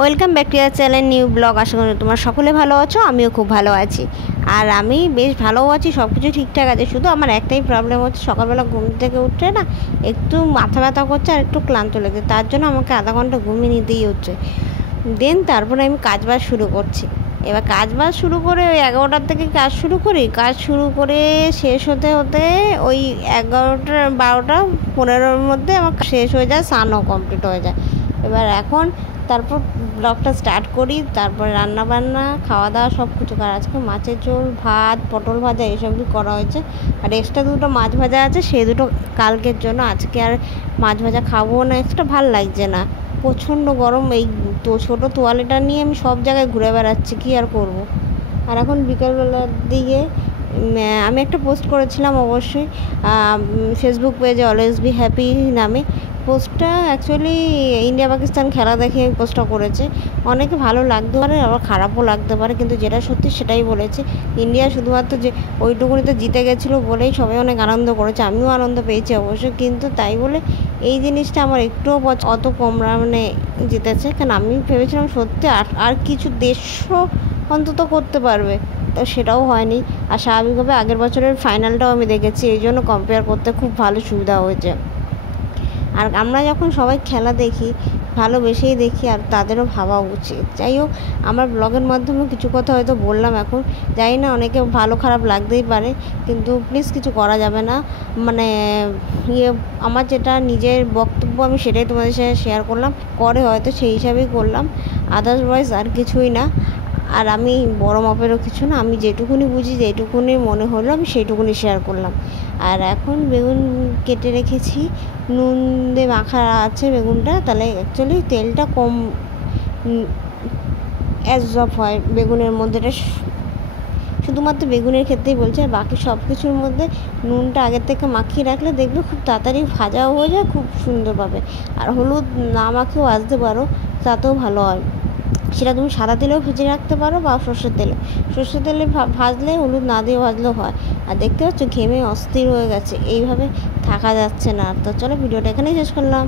Welcome back to your channel new vlog. আশা করি তোমরা সকলে ভালো আছো, আমিও খুব ভালো আছি। আর আমি বেশ ভালো আছি, সব কিছু ঠিকঠাক আছে। শুধু আমার একটাই প্রবলেম হচ্ছে, সকালবেলা ঘুম থেকে উঠে না একটু মাথা ব্যথা করছে আর একটু ক্লান্ত লেগেছে। তার জন্য আমাকে আধা ঘন্টা ঘুমিয়ে নিতেই হচ্ছে। দেন তারপরে আমি কাজবাজ শুরু করছি। এবার কাজবাজ শুরু করে ওই 11টার থেকে কাজ শুরু করি। কাজ শুরু করে শেষ হতে হতে ওই 11টা 12টা 15-র মধ্যে আমার শেষ হয়ে যায়, স্নানও কমপ্লিট হয়ে যায়। এবার এখন তারপর ব্লগটা স্টার্ট করি। তারপরে রান্নাবান্না, খাওয়া দাওয়া সব কিছু করা। আজকে মাছের ঝোল, ভাত, পটল ভাজা এসবই করা হয়েছে। আর এক্সট্রা দুটো মাছ ভাজা আছে, সেই দুটো কালকের জন্য। আজকে আর মাছ ভাজা খাবো না, এক্সট্রা ভাল লাগছে না, প্রচণ্ড গরম। এই তো ছোটো তোয়ালেটা নিয়ে আমি সব জায়গায় ঘুরে বেড়াচ্ছি, কী আর করব। আর এখন বিকেলবেলার দিকে আমি একটা পোস্ট করেছিলাম অবশ্যই ফেসবুক পেজে অলওয়েজ বি হ্যাপি নামে। পোস্টটা অ্যাকচুয়ালি ইন্ডিয়া পাকিস্তান খেলা দেখে পোস্টটা করেছে। অনেকে ভালো লাগতে পারে, আবার খারাপও লাগতে পারে, কিন্তু যেটা সত্যি সেটাই বলেছে। ইন্ডিয়া শুধুমাত্র যে ওইটুকুনিতে জিতে গেছিলো বলেই সবাই অনেক আনন্দ করেছে, আমিও আনন্দ পেয়েছি অবশ্যই। কিন্তু তাই বলে এই জিনিসটা আমার একটুও অত কম রানে জিতেছে। কারণ আমি ভেবেছিলাম সত্যি আর কিছু দেশও অন্তত করতে পারবে, তো সেটাও হয়নি। আর স্বাভাবিকভাবে আগের বছরের ফাইনালটাও আমি দেখেছি, এই জন্য কম্পেয়ার করতে খুব ভালো সুবিধা হয়েছে। আর আমরা যখন সবাই খেলা দেখি, ভালোবেসেই দেখি, আর তাদেরও ভাবা উচিত। যাই হোক, আমার ব্লগের মাধ্যমে কিছু কথা হয়তো বললাম। এখন জানি না, অনেকে ভালো খারাপ লাগতেই পারে, কিন্তু প্লিজ কিছু করা যাবে না। মানে আমার যেটা নিজের বক্তব্য আমি সেটাই তোমাদের সাথে শেয়ার করলাম, করে হয়তো সেই হিসাবেই করলাম, আদারওয়াইজ আর কিছুই না। আর আমি বড় মাপেরও কিছু না, আমি যেটুকুনি বুঝি, যেটুকুনি মনে হলো আমি সেইটুকুনি শেয়ার করলাম। আর এখন বেগুন কেটে রেখেছি, নুন দিয়ে মাখা আছে বেগুনটা, তাহলে অ্যাকচুয়ালি তেলটা কম অ্যাবজর্ব হয় বেগুনের মধ্যে। শুধুমাত্র বেগুনের ক্ষেত্রেই বলছি, আর বাকি সব কিছুর মধ্যে নুনটা আগের থেকে মাখিয়ে রাখলে দেখবে খুব তাড়াতাড়ি ভাজাও হয়ে যায়, খুব সুন্দরভাবে। আর হলুদ না মাখেও ভাজতে পারো, তাতেও ভালো হয়। সেটা তুমি সাদা তেলেও ভেজে রাখতে পারো বা সর্ষের তেলে ভাজলে, হলুদ না দিয়ে ভাজলেও হয়। আর দেখতে পাচ্ছ ঘেমে অস্থির হয়ে গেছে, এইভাবে থাকা যাচ্ছে না। তো চলো ভিডিওটা এখানেই শেষ করলাম।